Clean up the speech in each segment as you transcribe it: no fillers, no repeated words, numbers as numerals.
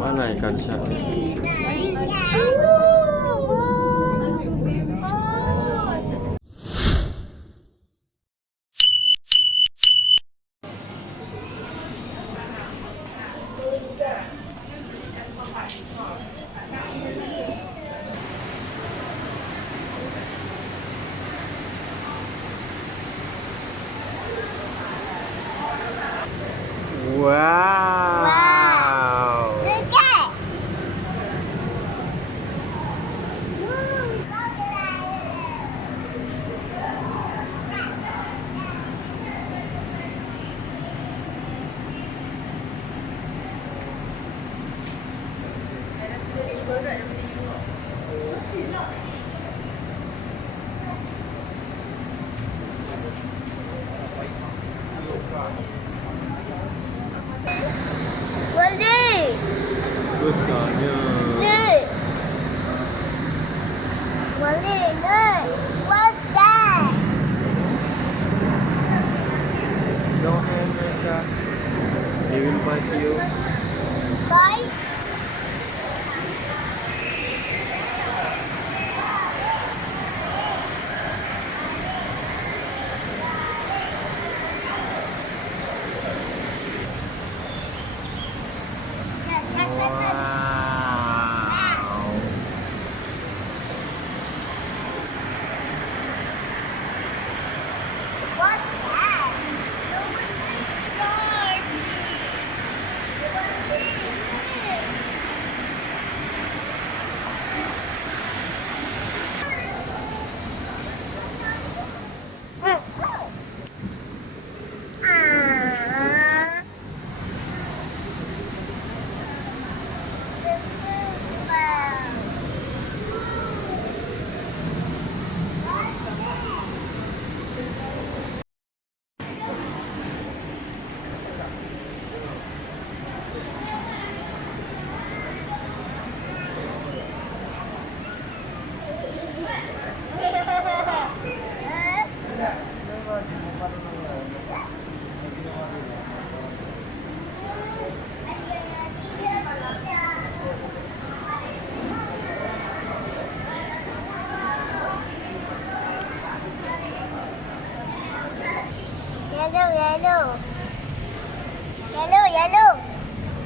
Mana ikan shark? Wow. Look at. Boleh. Besarnya. Look. Boleh, look. What's that? Don't hand Mesa. They will bite you. Bye. Wow. What's that?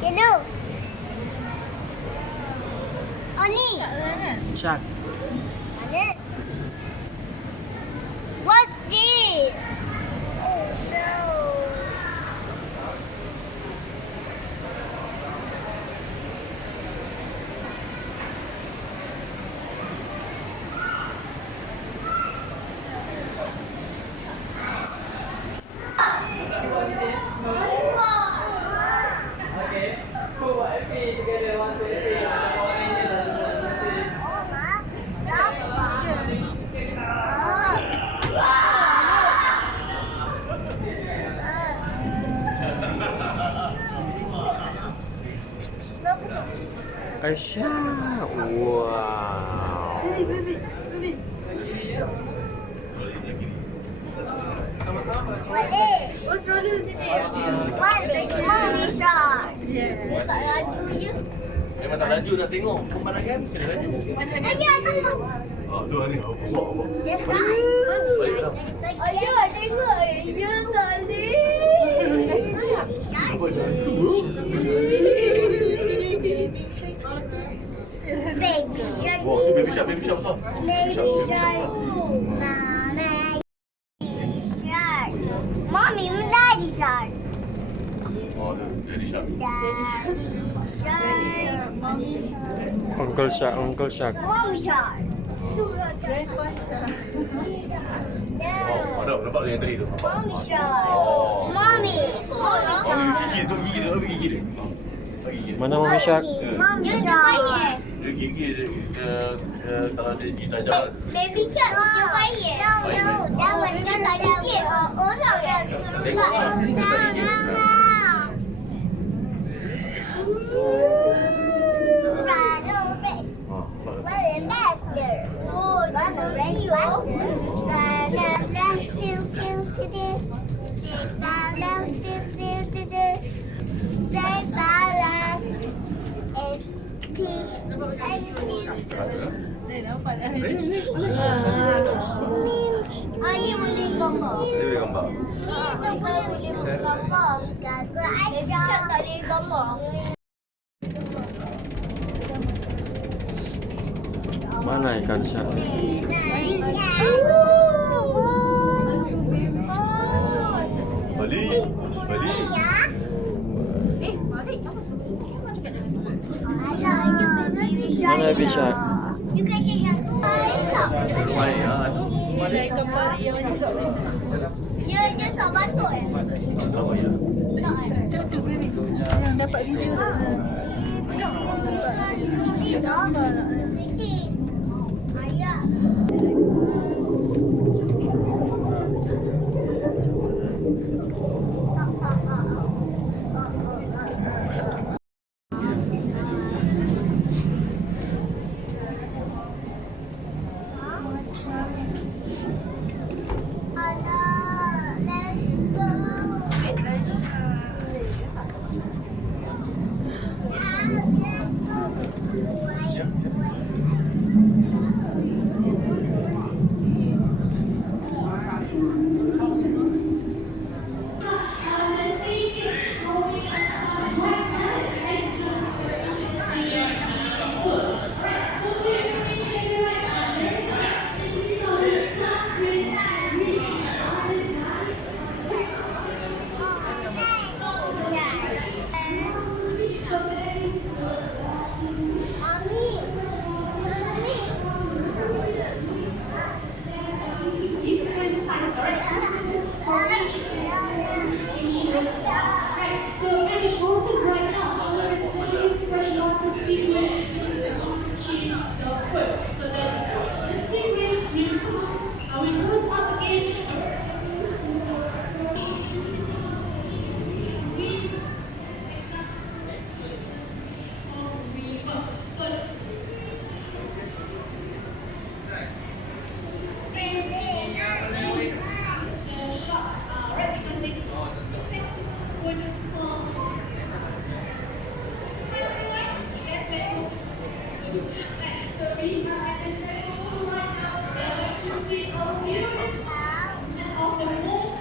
Yellow. Oni. Shark. Ada. What's this? Oh no. A shark. Wow. Oh, stroller sini. Mommy shark. Dia tak laju je. Memang tak laju dah tengok pemandangan. Kena laju. Ayah tu. Tu ni. Besar apa? Dia fly. Baiklah. Ayah tengok. Ayah tak boleh. Apa jangan tu? Baby shark. Wah, tu baby shark besar. Baby shark. Mommy shark. Mommy, daddy shark. Oh, tu jadi shark. Daddy shark. Mommy shark. Uncle shark. Uncle shark. Mommy shark. Oh, ada nampak tu yang tadi tu. Mommy shark. Oh. Mommy. Oh, gigi tu gigi dia, apa gigi dia? Bagi gigi. Mana Mommy shark? Mommy shark. Dia gigi dia kalau dia gigi tajam. Baby shark dia baik. No. Jangan tak gigit orang yang. No. Run away. Well, ambassador. Run away faster. Run away, Say balance Nampak dah. Ni boleh gambar. Dia boleh gambar. Ni tak boleh gambar. Baby shark tak boleh gambar. Mana ikan shark? Balik. Balik. Mana baby shark? You kacang yang tu. Main ah. Ini ikan pari yang macam kat macam Dia tak batuk Oh ya. Tak tu baby. Yang dapat video tu. Dia gambar nak. Kecil. Ayah. Different size, alright? For each inches. Right. So at the bottom right now, I'm going to take fresh water steam cheese the foot. So that the thing will goes up again. So we are at the center right now, 1, 2, 3 of you and of the most.